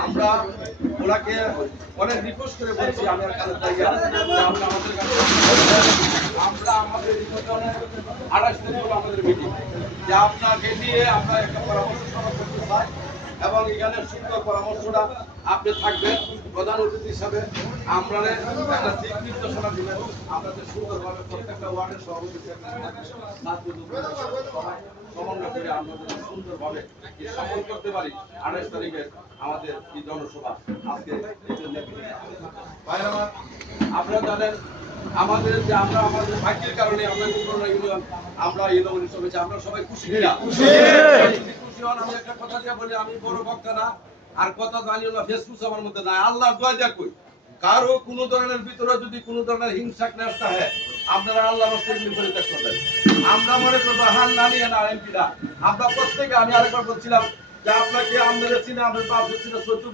আমরা ওনাকে অনেক রিকোয়েস্ট করে বলছি, আমি আর জায়গা যে আমাদের কাছে আমরা আমাদের আঠাশ তারিখ হলো আমাদের মিটিং যে আপনাকে নিয়ে আমরা একটা পরামর্শ সভা করতে চাই এবং এখানে সুন্দর পরামর্শটা আপনি থাকবেন প্রধান অতিথি হিসাবে আমরা একটা দিক নির্দেশনা দিবেন। আমরা যে সুন্দরভাবে প্রত্যেকটা ওয়ার্ডের সভাপতি সমন্বয় করে আমরা সুন্দরভাবে সফল করতে পারি আঠাশ তারিখে আমাদের এই জনসভা আজকে আমার, আপনারা জানেন আমাদের যে আমরা আমাদের ভাগ্যের কারণে আমরা কুকুরনা ইউনিয়ন আমরা ইউনিয়ন হিসেবে আমরা সবাই খুশি। হন আমি একটা কথা দিয়ে বলি, আমি বড় না, আর কথা জানিও না ফেসবুক আমার মধ্যে নাই। আল্লাহ দোয়া কারও কোনো ধরনের ভিতরে যদি ধরনের হিংসা আপনারা আল্লাহ পরিত্যাগ করবেন আমরা মনে করব না নিয়ে না এমপিরা। আমরা প্রত্যেকে, আমি আরেকবার বলছিলাম যে আপনাকে আমাদের চিনে আমাদের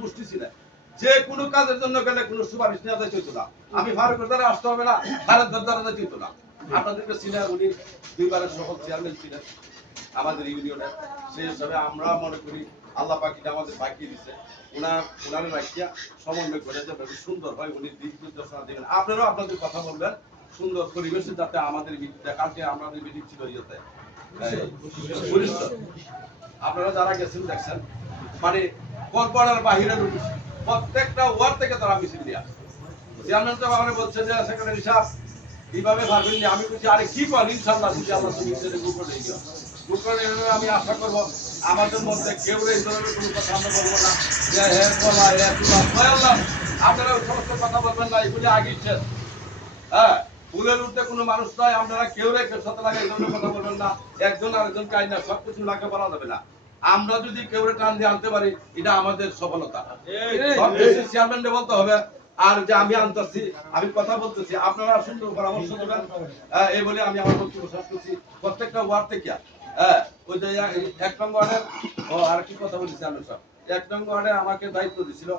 গোষ্ঠী যে কোনো কাজের জন্য গেলে কোনো সুপারিশ নেওয়া না আমি ফারুকের দ্বারা আসতে হবে না, ভারত দ্বারা চৈত্র না আপনাদেরকে চিনে উনি দুইবারের সকল চেয়ারম্যান ছিলেন। আমাদের ইউনিয়নের সেই হিসাবে আমরা মনে করি আল্লাহ পাখিটা আমাদের বাকি দিচ্ছে ওনার ওনার রাখিয়া সমন্বয় করে যাতে সুন্দর হয়, উনি দিক নির্দেশনা দেবেন। আপনারাও আপনাদের কথা বলবেন, সুন্দর পরিবেশে যাতে আমাদের কালকে আমাদের মিটিং ছিল ইয়েতে। আপনারা যারা গেছেন, দেখছেন মানে কলপাড়ার বাহিরের প্রত্যেকটা ওয়ার্ড থেকে তারা মিছিল দিয়ে আসে চেয়ারম্যান তো আমাকে বলছে যে সেক্রেটারি সাহেব এইভাবে ভাববেন যে আমি বলছি আরে কি করেন? ইনশাল্লাহ যদি আল্লাহ তুমি সেটা দিও গুগল আমি আশা করব আমাদের মধ্যে কেউ এই ধরনের কোনো কথা আমরা বলব না। যে হ্যাঁ বলা হ্যাঁ তুলা আল্লাহ আপনারা সমস্ত কথা বলবেন না এগুলি আগিয়েছেন হ্যাঁ ফুলের উঠতে কোনো মানুষ নয় আপনারা কেউ রেখে সাথে লাগে এই ধরনের কথা বলবেন না। একজন আরেকজন কাজ না সব কিছু লাগে বলা যাবে না। আমরা যদি কেউ টান দিয়ে আনতে পারি এটা আমাদের সফলতা। সব চেয়ারম্যানকে বলতে হবে আর যে আমি আনতেছি, আমি কথা বলতেছি, আপনারা সুন্দর পরামর্শ দেবেন। এই বলে আমি আমার বক্তব্য শেষ করছি। প্রত্যেকটা ওয়ার্ড থেকে হ্যাঁ ওই যে এক নম্বর ওয়ার্ডের, ও আর কি কথা বলছি আমি সব এক নম্বর ওয়ার্ডে আমাকে দায়িত্ব দিছিল,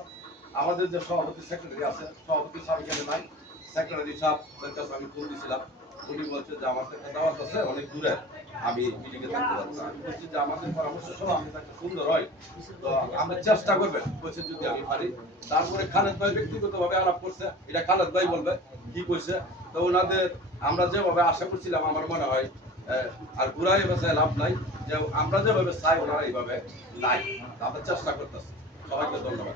আমাদের যে সভাপতি সেক্রেটারি আছে, সভাপতি সাহেব নাই। সেক্রেটারি সাহেব আমি ফোন দিয়েছিলাম উনি বলছে যে আমার সাথে দাওয়াত আছে, অনেক দূরে। আমি মিটিংয়ে থাকতে পারছি। আমি বলছি যে আমাদের পরামর্শ সহ আমি থাকতে সুন্দর হয় তো আমরা চেষ্টা করবেন বলছে যদি আমি পারি। তারপরে খালেদ ভাই ব্যক্তিগতভাবে আলাপ করছে। এটা খালেদ ভাই বলবে, কি কইছে। তো ওনাদের আমরা যেভাবে আশা করছিলাম, আমার মনে হয় আর ঘুরাই বেসায় লাভ নাই। যে আমরা যেভাবে চাই, ওনারা এইভাবে নাই। আমরা চেষ্টা করতেছি। সবাইকে ধন্যবাদ।